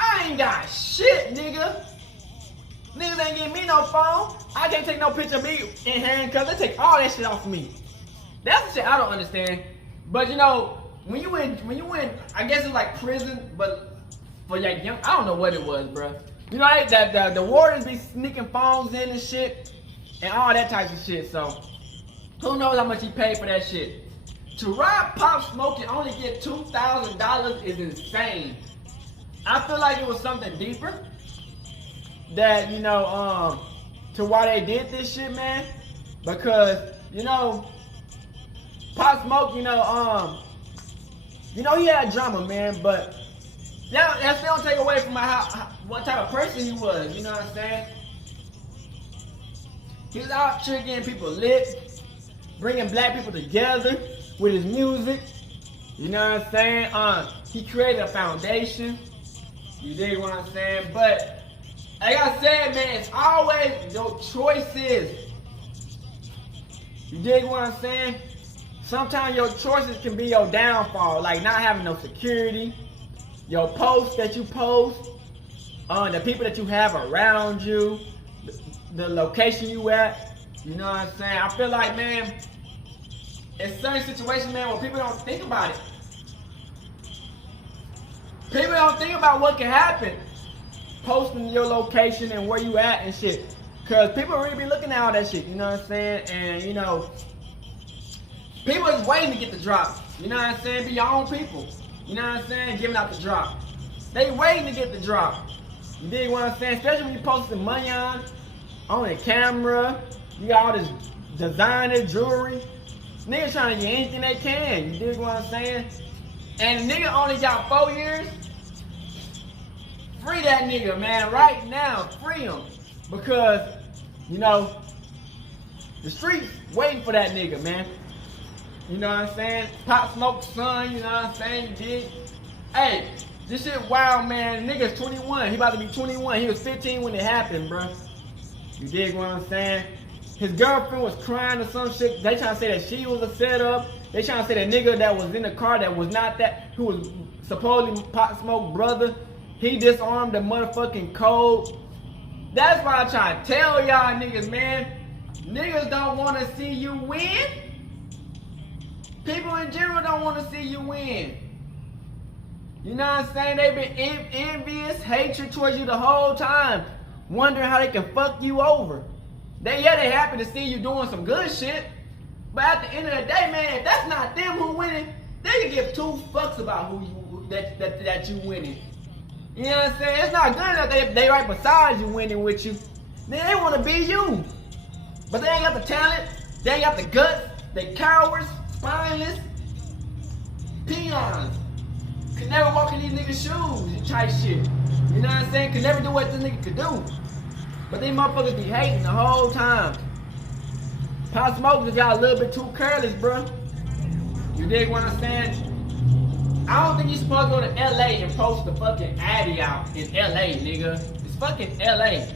I ain't got shit, nigga. Niggas ain't getting me no phone. I can't take no picture of me in handcuffs. They take all that shit off of me. That's the shit I don't understand. But you know, when you in, I guess it's like prison, but for like young, I don't know what it was, bro. You know that the wardens be sneaking phones in and shit, and all that type of shit. So who knows how much he paid for that shit? To rob Popsmoke and only get $2,000 is insane. I feel like it was something deeper that, you know, to why they did this shit, man. Because, you know, Popsmoke, you know, he had drama, man, but that still don't take away from what type of person he was, you know what I'm saying? He was out here getting people lit, bringing black people together with his music, you know what I'm saying? He created a foundation, you dig what I'm saying? But, like I said, man, it's always your choices. You dig what I'm saying? Sometimes your choices can be your downfall, like not having no security, your posts that you post, the people that you have around you, the location you at, you know what I'm saying? I feel like, man, in certain situations, man, where people don't think about it. People don't think about what can happen posting your location and where you at and shit. Cause people really be looking at all that shit, you know what I'm saying? And you know, people is waiting to get the drop. You know what I'm saying? Be your own people. You know what I'm saying? Giving out the drop. They waiting to get the drop. You dig what I'm saying? Especially when you posting money on the camera. You got all this designer jewelry. Niggas trying to get anything they can. You dig what I'm saying? And the nigga only got 4 years. Free that nigga, man. Right now, free him. Because, you know, the streets waiting for that nigga, man. You know what I'm saying? Pop Smoke's son, you know what I'm saying? You dig? Hey, this shit wild, man. Nigga's 21. He about to be 21. He was 15 when it happened, bro. You dig what I'm saying? His girlfriend was crying or some shit. They trying to say that she was a setup. They trying to say that nigga that was in the car that was not that, who was supposedly Pop Smoke brother, he disarmed the motherfucking code. That's why I try to tell y'all niggas, man. Niggas don't want to see you win. People in general don't want to see you win. You know what I'm saying? They've been envious, hatred towards you the whole time, wondering how they can fuck you over. They happy to see you doing some good shit, but at the end of the day, man, if that's not them who winning, they can give two fucks about who you that you winning. You know what I'm saying? It's not good enough they right beside you winning with you. They want to be you, but they ain't got the talent, they ain't got the guts, they cowards, spineless, peons. Could never walk in these niggas' shoes and type shit. You know what I'm saying? Could never do what this nigga could do. But these motherfuckers be hating the whole time. Pop Smoke just got a little bit too careless, bro. You dig what I'm saying? I don't think you're supposed to go to LA and post the fucking Addy out in LA, nigga. It's fucking LA.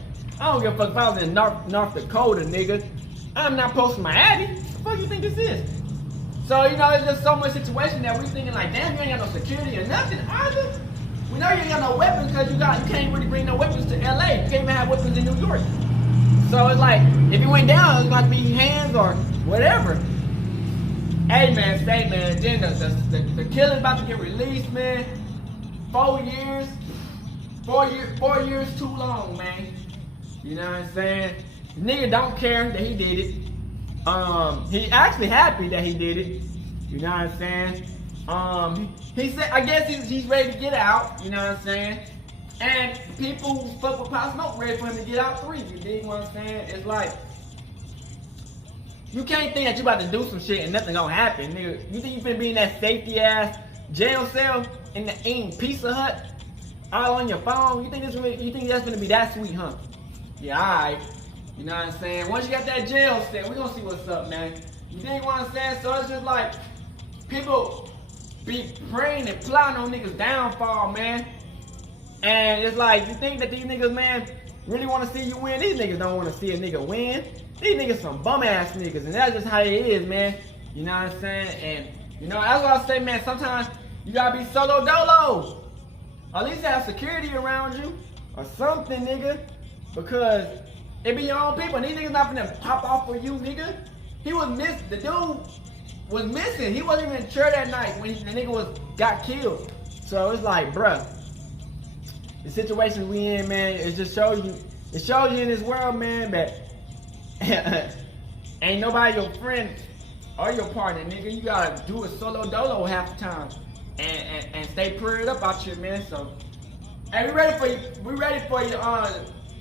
I don't give a fuck if I was in North Dakota, nigga. I'm not posting my Addy. What the fuck you think this is? So, you know, it's just so much situation that we thinking like, damn, you ain't got no security or nothing either. We know you ain't got no weapons because you can't really bring no weapons to LA. You can't even have weapons in New York. So it's like, if you went down, it's going to be hands or whatever. Hey man, say man, then the killer's about to get released, man. 4 years. 4 years too long, man. You know what I'm saying? The nigga don't care that he did it. He actually happy that he did it. You know what I'm saying? He said, I guess he's ready to get out. You know what I'm saying? And people who fuck with Pop Smoke ready for him to get out 3. You dig what I'm saying? It's like, you can't think that you about to do some shit and nothing gonna happen, nigga. You think you finna be in that safety ass jail cell in the Pizza Hut, all on your phone? You think that's gonna be that sweet, huh? Yeah, alright. You know what I'm saying? Once you got that jail set, we gonna see what's up, man. You dig what I'm saying? So it's just like, people be praying and plotting on niggas' downfall, man. And it's like, you think that these niggas, man, really want to see you win? These niggas don't want to see a nigga win. These niggas some bum ass niggas, and that's just how it is, man. You know what I'm saying? And, you know, that's what I say, man, sometimes you gotta be solo dolo. At least have security around you, or something, nigga. Because it be your own people, and these niggas not finna pop off for you, nigga. He was missing, the dude was missing. He wasn't even in church that night when the nigga got killed. So it's like, bruh, the situation we in, man, it just shows you in this world, man, that ain't nobody your friend or your partner, nigga. You gotta do it solo dolo half the time and stay prayed up out here, man. So, hey, we ready for you. We ready for you.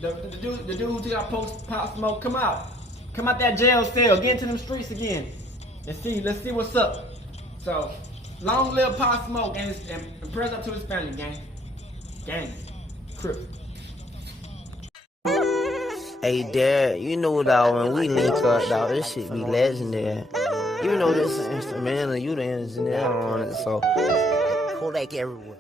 The dude who got Pop Smoke, come out that jail cell, get into them streets again. Let's see what's up. So, long live Pop Smoke and prayers up to his family, gang. Crip. Hey, Dad, you know, dog, when we link up, dog, this shit be legendary. You know this is instrumental, you the engineer on it, so Kodak everywhere.